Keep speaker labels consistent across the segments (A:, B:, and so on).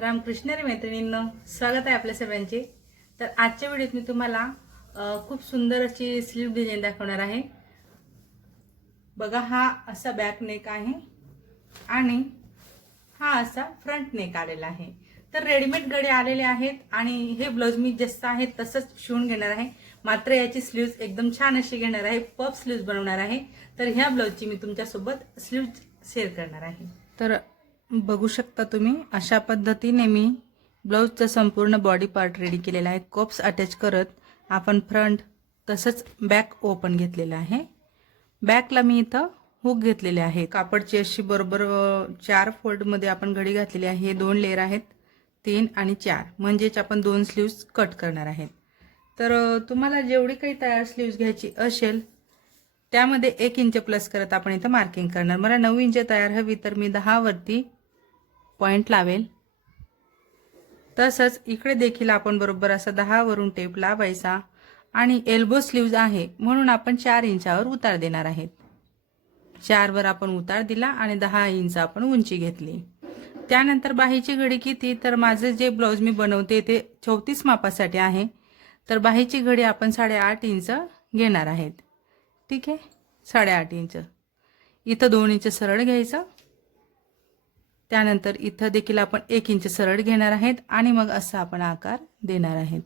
A: रामकृष्णरी मैत्रिणींनो स्वागत आहे आपल्या सर्वांचे तर आजच्या व्हिडिओत मी तुम्हाला खूप सुंदर अशी स्लीव डिझाईन दाखवणार आहे. बघा हा असा बॅक नेक आहे आणि हा असा फ्रंट नेक आलेला आहे. तर रेडीमेड गडे आलेले आहेत आणि हे ब्लाऊज मी जसं आहे तसंच शिवून घेणार आहे. मात्र याची स्लीव्ज एकदम छान अशी घेणार आहे. पफ स्लीव्ज बनवणार आहे. तर ह्या ब्लाऊजची मी तुमच्यासोबत स्लीव्ज शेअर करणार आहे. तर बघू शकता तुम्ही अशा पद्धतीने मी ब्लाऊजचा संपूर्ण बॉडी पार्ट रेडी केलेला आहे. कोप्स अटॅच करत आपण फ्रंट तसंच बॅक ओपन घेतलेलं आहे. बॅकला मी इथं हुक घेतलेले आहे कापडची अशी बरोबर चार फोल्डमध्ये आपण घडी घातलेली आहे. हे दोन लेअर आहेत तीन आणि चार. म्हणजेच आपण दोन स्लीव्ज कट करणार आहेत. तर तुम्हाला जेवढी काही तयार स्लीव्ज घ्यायची असेल त्यामध्ये एक इंच प्लस करत आपण इथं मार्किंग करणार. मला नऊ इंच तयार हवी तर मी दहावरती पॉईंट लावेल. तसंच इकडे देखील आपण बरोबर असं दहावरून टेप लावायचा आणि एल्बो स्लीव्ज आहे म्हणून आपण चार इंचावर उतार देणार आहेत. चारवर आपण उतार दिला आणि दहा इंच आपण उंची घेतली. त्यानंतर बाहीची घडी किती? तर माझं जे ब्लाऊज मी बनवते ते चौतीस मापासाठी आहे. तर बाहीची घडी आपण साडेआठ इंच घेणार आहेत. ठीक आहे? साडेआठ इंच. इथं दोन इंच सरळ घ्यायचं. त्यानंतर इथं देखील आपण एक इंच सरळ घेणार आहेत आणि मग असा आपण आकार देणार आहेत.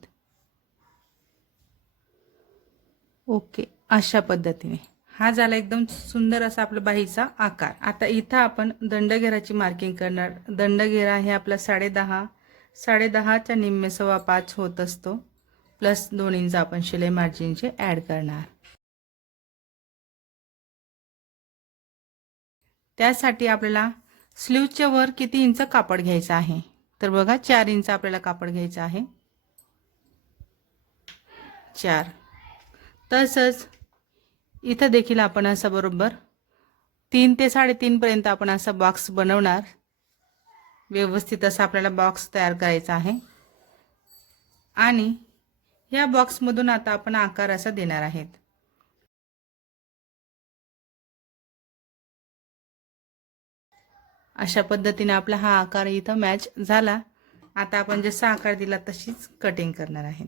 A: ओके अशा पद्धतीने. हा झाला एकदम सुंदर असा आपला बाहीचा आकार. आता इथं आपण दंडघेराची मार्किंग करणार. दंडघेरा हे आपला साडेदहा साडेदहाच्या निम्मे सव्वा पाच होत असतो. प्लस दोन इंच आपण शिलाई मार्जिनचे ॲड करणार. त्यासाठी आपल्याला स्लीवच्या वर किती इंच कापड घ्यायचं आहे? तर बघा चार इंच आपल्याला कापड घ्यायचं आहे. चार. तसंच इथं देखील आपण असं बरोबर तीन ते साडेतीनपर्यंत आपण असा बॉक्स बनवणार. व्यवस्थित असा आपल्याला बॉक्स तयार करायचा आहे. आणि ह्या बॉक्समधून आता आपण आकार असा देणार आहेत. अशा पद्धतीने आपला हा आकार इथं मॅच झाला. आता आपण जसा आकार दिला तशीच कटिंग करणार आहे.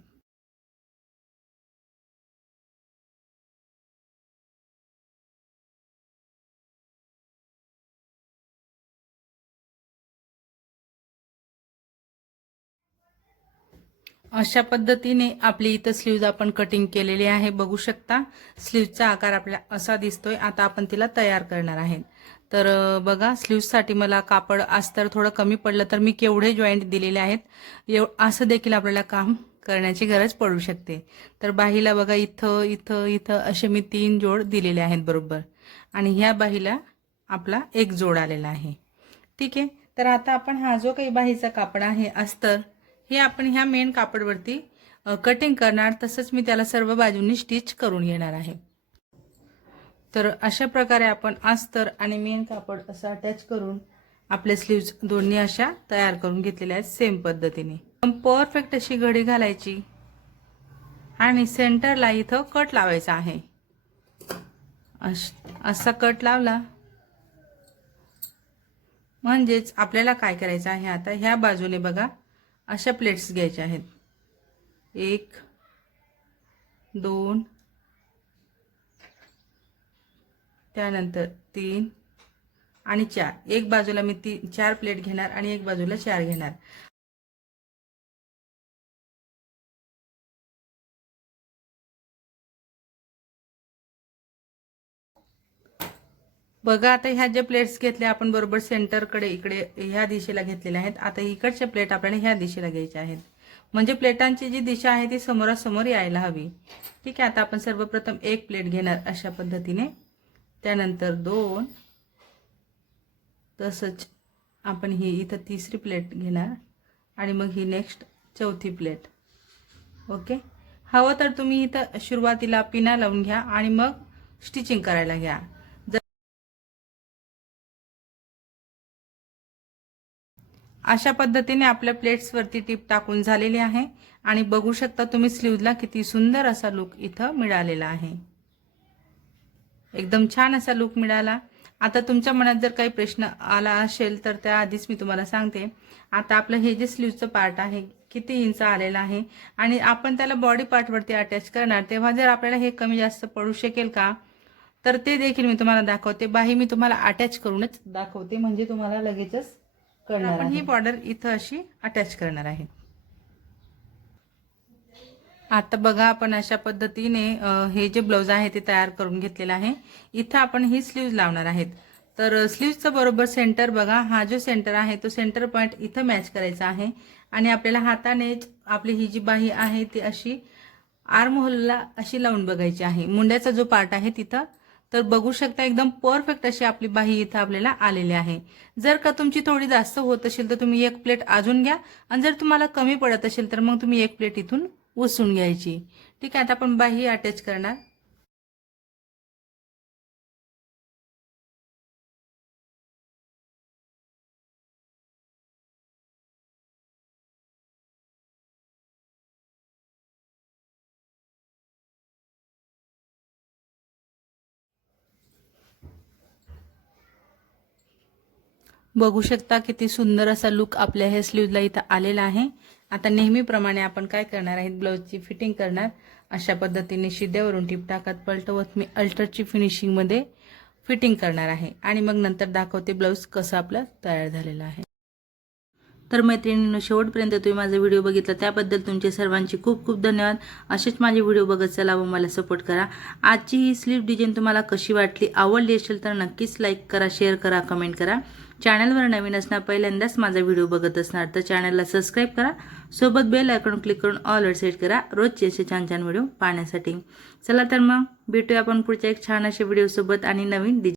A: अशा पद्धतीने आपली इथं स्लीव्ज आपण कटिंग केलेली आहे. बघू शकता स्लीव्जचा आकार आपल्या असा दिसतोय. आता आपण तिला तयार करणार आहे. तर बघा स्लीव्जसाठी मला कापड अस्तर थोडं कमी पडलं तर मी केवढे जॉईंट दिलेले आहेत एव असं देखील आपल्याला काम करण्याची गरज पडू शकते. तर बाहीला बघा इथं इथं इथं असे मी तीन जोड दिलेले आहेत बरोबर. आणि ह्या बाहीला आपला एक जोड आलेला आहे. ठीक आहे? तर आता आपण हा जो काही बाहीचा कापड आहे अस्तर हे आपण ह्या मेन कापडवरती कटिंग करणार तसंच मी त्याला सर्व बाजूंनी स्टिच करून घेणार आहे. तर अशा प्रकारे आपण अस्तर आणि मेन कापड असं अटॅच करून आपल्या स्लीव्ज दोन्ही अशा तयार करून घेतलेल्या आहेत सेम पद्धतीने. परफेक्ट अशी घडी घालायची आणि सेंटरला इथं कट लावायचा आहे. अश- असा कट लावला. म्हणजेच आपल्याला काय करायचं आहे आता? ह्या बाजूने बघा अशा प्लेट्स घ्यायच्या आहेत. एक दोन त्यानंतर तीन आणि चार. एक बाजूला मी ती चार प्लेट घेणार आणि एक बाजूला चार घेणार. बघा आता ह्या ज्या प्लेट्स घेतल्या आपण बरोबर सेंटरकडे इकडे ह्या दिशेला घेतलेल्या आहेत. आता इकडच्या प्लेट आपल्याला ह्या दिशेला घ्यायच्या आहेत. म्हणजे प्लेटांची जी दिशा आहे ती समोरासमोर यायला हवी. ठीक आहे आता आपण सर्वप्रथम एक प्लेट घेणार अशा पद्धतीने. त्यानंतर दोन. तसंच आपण ही इथं तिसरी प्लेट घेणार आणि मग ही नेक्स्ट चौथी प्लेट. ओके? हवं तर तुम्ही इथं सुरुवातीला पिना लावून घ्या आणि मग स्टिचिंग करायला घ्या. जर अशा पद्धतीने आपल्या प्लेट्सवरती टीप टाकून झालेली आहे आणि बघू शकता तुम्ही स्लीवला किती सुंदर असा लुक इथं मिळालेला आहे. एकदम छान असा लुक मिळाला. आता तुमच्या मनात जर काही प्रश्न आला असेल तर त्याआधीच मी तुम्हाला सांगते. आता आपलं हे जे स्लीवचं पार्ट आहे किती इंच आलेलं आहे आणि आपण त्याला बॉडी पार्टवरती अटॅच करणार तेव्हा जर आपल्याला हे कमी जास्त पडू शकेल का तर ते देखील मी तुम्हाला दाखवते. बाही मी तुम्हाला अटॅच करूनच दाखवते म्हणजे तुम्हाला लगेचच आपण ही बॉर्डर इथं अशी अटॅच करणार आहे. आता बघा आपण अशा पद्धतीने हे जे ब्लाऊज आहे ते तयार करून घेतलेलं आहे. इथं आपण ही स्लीव्ज लावणार आहेत. तर स्लीव्जचं बरोबर सेंटर बघा. हा जो सेंटर आहे तो सेंटर पॉईंट इथं मॅच करायचा आहे. आणि आपल्याला हाताने आपली ही जी बाही आहे ती अशी आरमोहलला अशी लावून बघायची आहे. मुंड्याचा जो पार्ट आहे तिथं. तर बघू शकता एकदम परफेक्ट अशी आपली बाही इथं आपल्याला आलेली आहे. जर का तुमची थोडी जास्त होत असेल तर तुम्ही एक प्लेट अजून घ्या. आणि जर तुम्हाला कमी पडत असेल तर मग तुम्ही एक प्लेट इथून उसळून घ्यायची. ठीक आहे आता आपण बाही अटॅच करणार. बघू शकता किती सुंदर असा लुक आपल्या हे स्लीवला इथं आलेला आहे. आता नेहमीप्रमाणे आपण काय करणार आहेत? ब्लाऊजची फिटिंग करणार. अशा पद्धतीने शिद्यावरून टिप टाकत पलटवत मी अल्टरची फिनिशिंगमध्ये फिटिंग करणार आहे. आणि मग नंतर दाखवते ब्लाऊज कसं आपलं तयार झालेलं आहे. तर मैत्रिणींनो शेवटपर्यंत तुम्ही माझा व्हिडिओ बघितला त्याबद्दल तुमचे सर्वांचे खूप खूप धन्यवाद. असेच माझे व्हिडिओ बघत चला व मला सपोर्ट करा. आजची ही स्लीप डिझाईन तुम्हाला कशी वाटली आवडली असेल तर नक्कीच लाईक करा शेअर करा कमेंट करा. चॅनलवर नवीन असणार पहिल्यांदाच माझा व्हिडिओ बघत असणार तर चॅनलला सबस्क्राईब करा. सोबत बेल आयकॉन क्लिक करून ऑल सेट करा. रोजचे असे छान छान व्हिडिओ पाहण्यासाठी. चला तर मग भेटूया आपण पुढच्या एक छान अशा व्हिडिओसोबत आणि नवीन डिझाईन